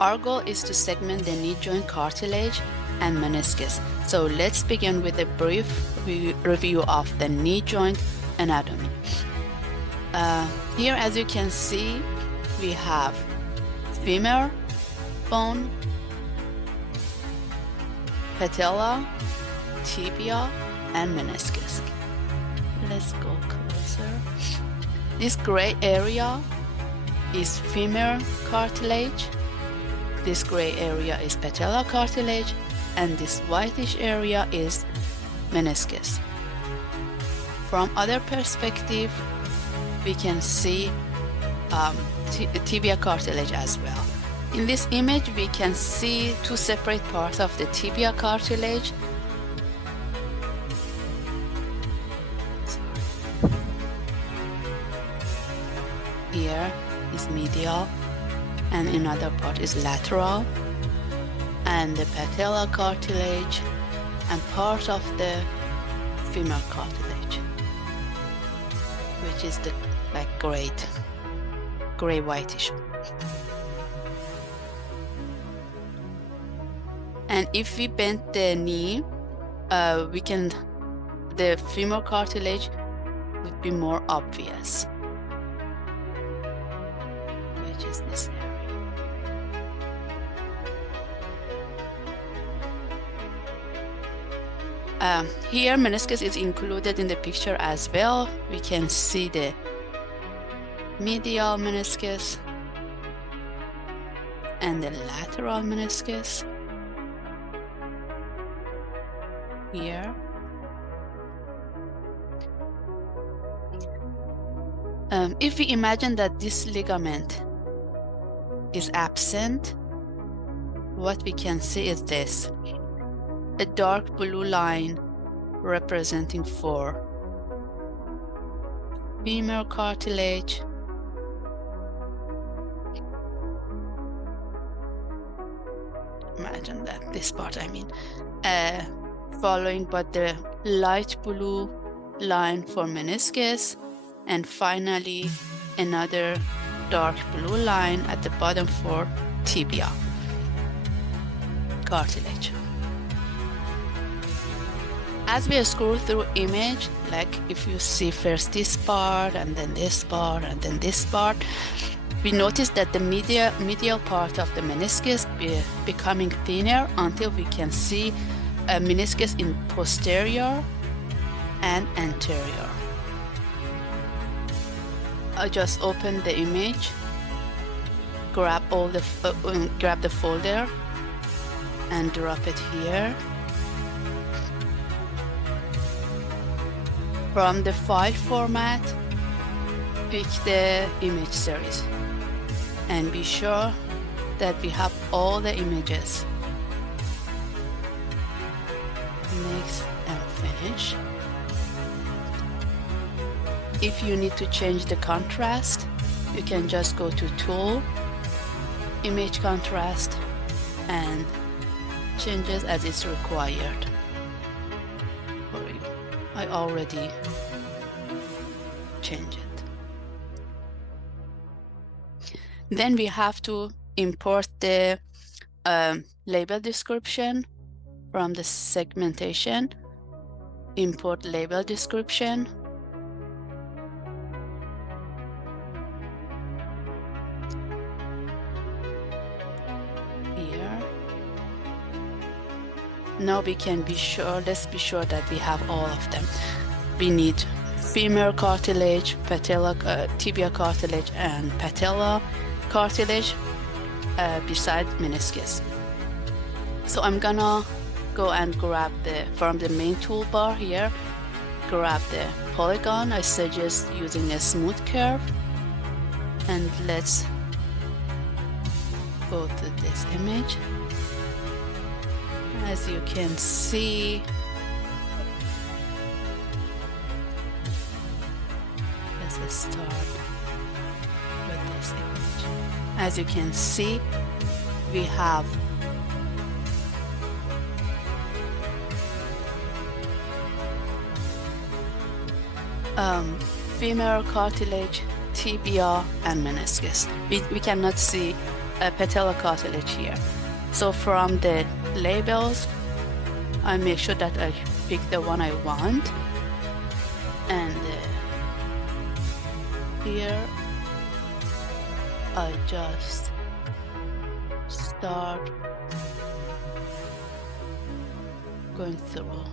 Our goal is to segment the knee joint cartilage and meniscus. So let's begin with a brief review of the knee joint anatomy. Here, as you can see, we have femur bone, patella, tibia, and meniscus. Let's go closer. This gray area is femur cartilage. This gray area is patella cartilage, and this whitish area is meniscus. From other perspective, we can see tibia cartilage as well. In this image, we can see two separate parts of the tibia cartilage. Here is medial, and another part is lateral, and the patella cartilage and part of the femur cartilage, which is the gray whitish. And if we bend the knee, the femur cartilage would be more obvious, which is this area. Here, meniscus is included in the picture as well. We can see the medial meniscus and the lateral meniscus here. If we imagine that this ligament is absent, what we can see is this: a dark blue line representing for femur cartilage, imagine that this part, following by the light blue line for meniscus, and finally another dark blue line at the bottom for tibia cartilage. As we scroll through image, like if you see first this part and then this part and then this part, we notice that the medial part of the meniscus becoming thinner until we can see a meniscus in posterior and anterior. I just open the image, grab the folder and drop it here. From the file format, pick the image series and be sure that we have all the images. Next and finish. If you need to change the contrast, you can just go to Tool, Image Contrast, and change it as it's required for you. I already changed it. Then we have to import the label description from the segmentation. Import label description. Here. Now we can be sure, let's be sure that we have all of them. We need femur cartilage, tibia cartilage, and patella cartilage beside meniscus. So I'm gonna go and grab from the main toolbar here, grab the polygon. I suggest using a smooth curve, and let's go to this image. As you can see, let's start with this image. As you can see, we have femur cartilage, tibia, and meniscus. We cannot see patella cartilage here. So from the labels, I make sure that I pick the one I want, and here I just start going through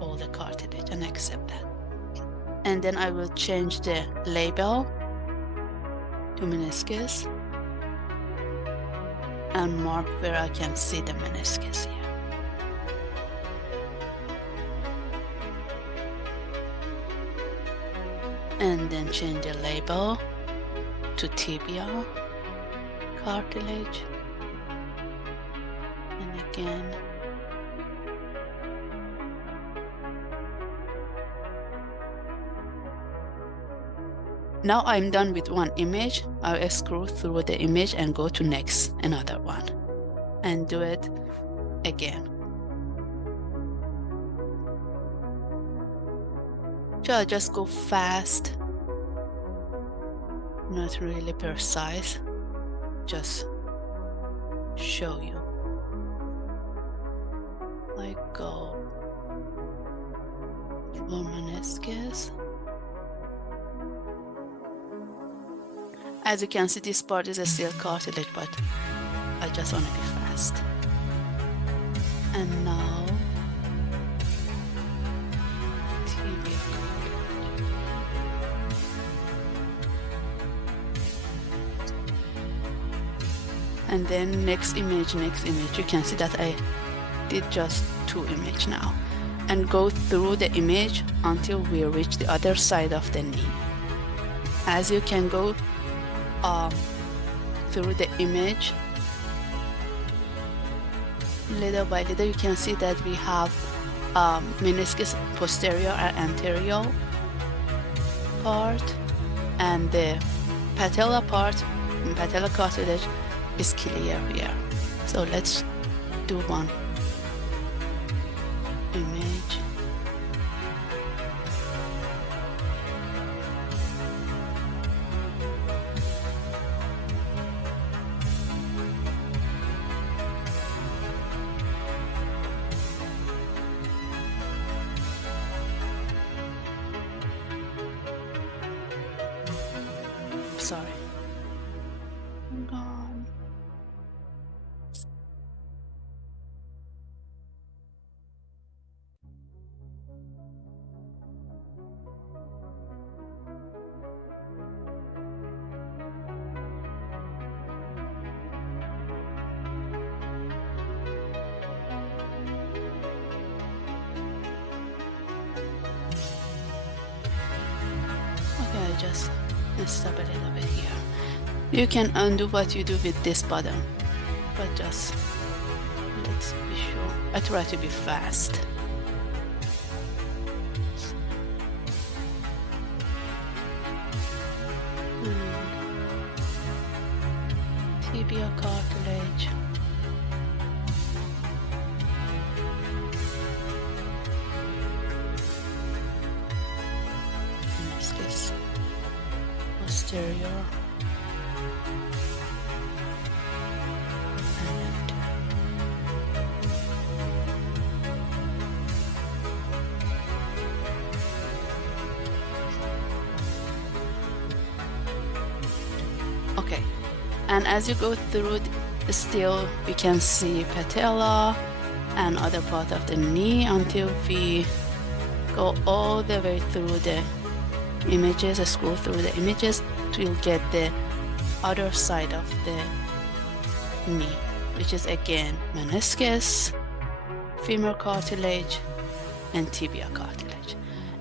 all the cartilage and accept that. And then I will change the label to meniscus and mark where I can see the meniscus here. And then change the label to tibia cartilage, and again now I'm done with one image. I'll scroll through the image and go to next, another one, and do it again. So I'll just go fast, not really precise, just show you. I go for meniscus. As you can see, this part is still cartilage, but I just want to be fast. And now tibia cartilage. And then next image. You can see that I did just 2 images now, and go through the image until we reach the other side of the knee. As you can go through the image little by little, you can see that we have meniscus posterior and anterior part, and the patella part, patella cartilage, is clear here. So let's do one image. Sorry. Okay, I just messed up a little bit here. You can undo what you do with this button, but just let's be sure. I try to be fast. Tibia cartilage. Meniscus posterior. Okay, and as you go through, still we can see patella and other part of the knee until we go all the way through the images, scroll through the images to get the other side of the knee, which is again meniscus, femur cartilage, and tibia cartilage.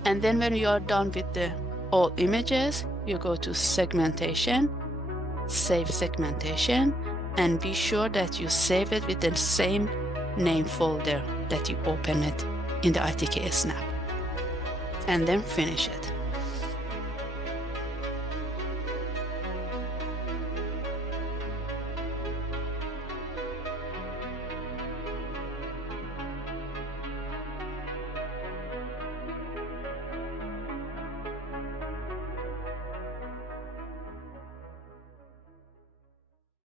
And then when you are done with the all images, you go to segmentation, save segmentation, and be sure that you save it with the same name folder that you open it in the ITK-SNAP, and then finish it.